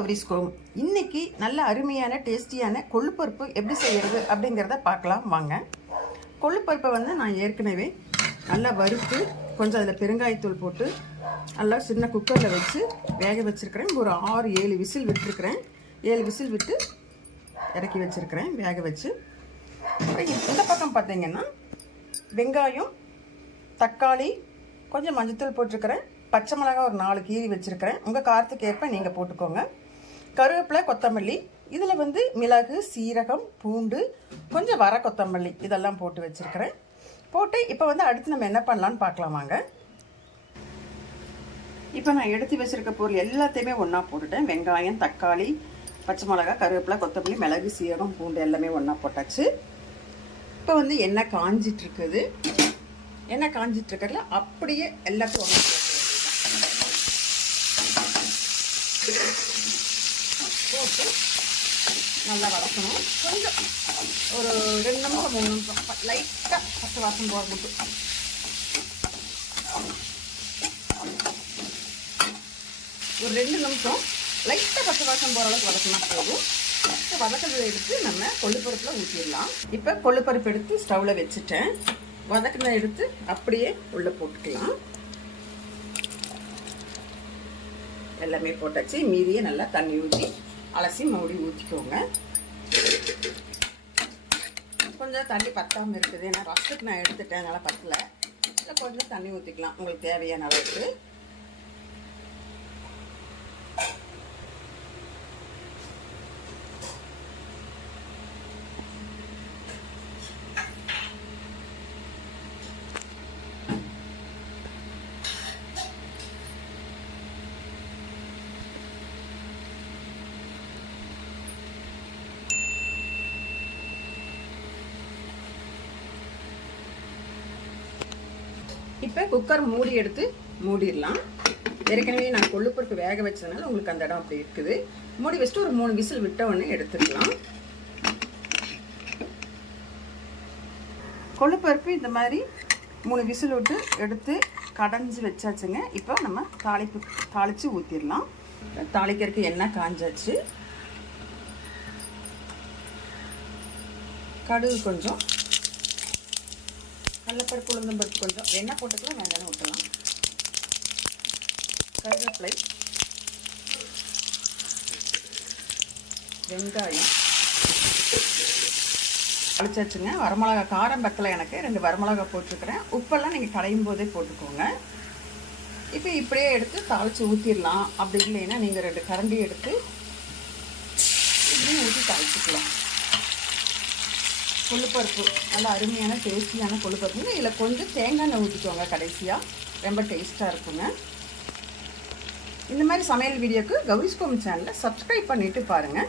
கவரிஸ்கோம். இன்னைக்கு நல்ல அருமையான டேஸ்டியான கொள்ளுப்பருப்பு எப்படி செய்கிறது அப்படிங்கிறத பார்க்கலாம் வாங்க. கொள்ளுப்பருப்பை நான் ஏற்கனவே நல்லா வறுத்து கொஞ்சம் அதில் பெருங்காயத்தூள் போட்டு நல்லா சின்ன குக்கரில் வச்சு வேக வச்சுருக்கிறேன். ஒரு 6-7 விசில் விட்டுருக்கிறேன். 7 விசில் விட்டு இறக்கி வச்சுருக்கிறேன் வேக வச்சு. இந்த பக்கம் பார்த்தீங்கன்னா வெங்காயம், தக்காளி, கொஞ்சம் மஞ்சத்தூள் போட்டிருக்கிறேன். பச்சை மிளகாய் ஒரு 4 கீரி வச்சுருக்கிறேன். உங்கள் காரத்துக்கு ஏற்ப நீங்கள் போட்டுக்கோங்க. கருவேப்பிலை, கொத்தமல்லி, இதில் மிளகு, சீரகம், பூண்டு, கொஞ்சம் வர கொத்தமல்லி இதெல்லாம் போட்டு வச்சுருக்கிறேன். போட்டு இப்போ அடுத்து நம்ம என்ன பண்ணலான்னு பார்க்கலாம் வாங்க. இப்போ நான் எடுத்து வச்சுருக்க பொருள் எல்லாத்தையுமே ஒன்றா போட்டுட்டேன். வெங்காயம், தக்காளி, பச்சை மிளகாய், கருவேப்பிலை, கொத்தமல்லி, மிளகு, சீரகம், பூண்டு எல்லாமே ஒன்றா போட்டாச்சு. இப்போ எண்ணெய் காஞ்சிட்ருக்குது. எண்ணெய் காஞ்சிட்ருக்கிறதுல அப்படியே எல்லாத்தையும் ஒன்றா போட்டு நல்லா வதக்கணும். கொஞ்சம் ஒரு 2 நிமிஷம் 3 நிமிஷம் லைட்டாக பச்சை வாசம் போட மட்டும். ஒரு 2 நிமிஷம் லைட்டாக பச்சை வாசம் போகிற அளவுக்கு வதக்கினா போதும். வதக்கிறத எடுத்து நம்ம கொள்ளுப்பருப்பில் ஊற்றிடலாம். இப்போ கொள்ளுப்பருப்பு எடுத்து ஸ்டவ்வில் வச்சுட்டேன். வதக்கின எடுத்து அப்படியே உள்ளே போட்டுக்கலாம். எல்லாமே போட்டாச்சு. மீதியே நல்லா தண்ணி ஊற்றி அலசி மூடி ஊற்றிக்கோங்க. கொஞ்சம் தண்ணி பத்தாமல் இருக்குது. ஏன்னா ரசத்துக்கு நான் எடுத்துட்டேன், அதனால் பத்தலை. இல்லை கொஞ்சம் தண்ணி ஊற்றிக்கலாம் உங்களுக்கு தேவையான அளவுக்கு. இப்போ குக்கர் மூடி எடுத்து மூடிடலாம். ஏற்கனவே நான் கொள்ளுப்பருப்பு வேக வச்சதுனால உங்களுக்கு அந்த இடம் அப்படி இருக்குது. மூடி வச்சுட்டு ஒரு 3 விசில் விட்ட உடனே எடுத்துக்கலாம். கொள்ளுப்பருப்பு இந்த மாதிரி 3 விசில் விட்டு எடுத்து கடைஞ்சி வச்சாச்சுங்க. இப்போ நம்ம தாளித்து ஊற்றிடலாம். தாளிக்கிறதுக்கு எண்ணெய் காஞ்சாச்சு. கடுகு கொஞ்சம், கடலைப்பருப்பு, உளுந்தம்பருப்பு கொஞ்சம், எண்ணெய் போட்டுக்கலாம், வேண்டாம் ஊற்றலாம். கருவேப்பிலை, வெங்காயம் அழிச்சாச்சுங்க. வரமிளகா காரம் பத்தலை எனக்கு, 2 வரமிளகா போட்டிருக்கிறேன். உப்பெல்லாம் நீங்கள் கடையும் போதே போட்டுக்கோங்க. இப்போ இப்படியே எடுத்து தாளித்து ஊற்றிடலாம். அப்படி இல்லைன்னா நீங்கள் 2 கரண்டி எடுத்து இப்படியும் ஊற்றி தாளிச்சிக்கலாம். கொள்ளுப்பருப்பு நல்ல அருமையான டேஸ்டியான கொள்ளுப்பருப்புங்க. இதில் கொஞ்சம் தேங்காய் எண்ணெய் ஊற்றிக்கோங்க கடைசியாக, ரொம்ப டேஸ்ட்டாக இருக்குங்க. இந்த மாதிரி சமையல் வீடியோக்கு கௌரிஸ்கோம் சேனலை சப்ஸ்கிரைப் பண்ணிவிட்டு பாருங்கள்.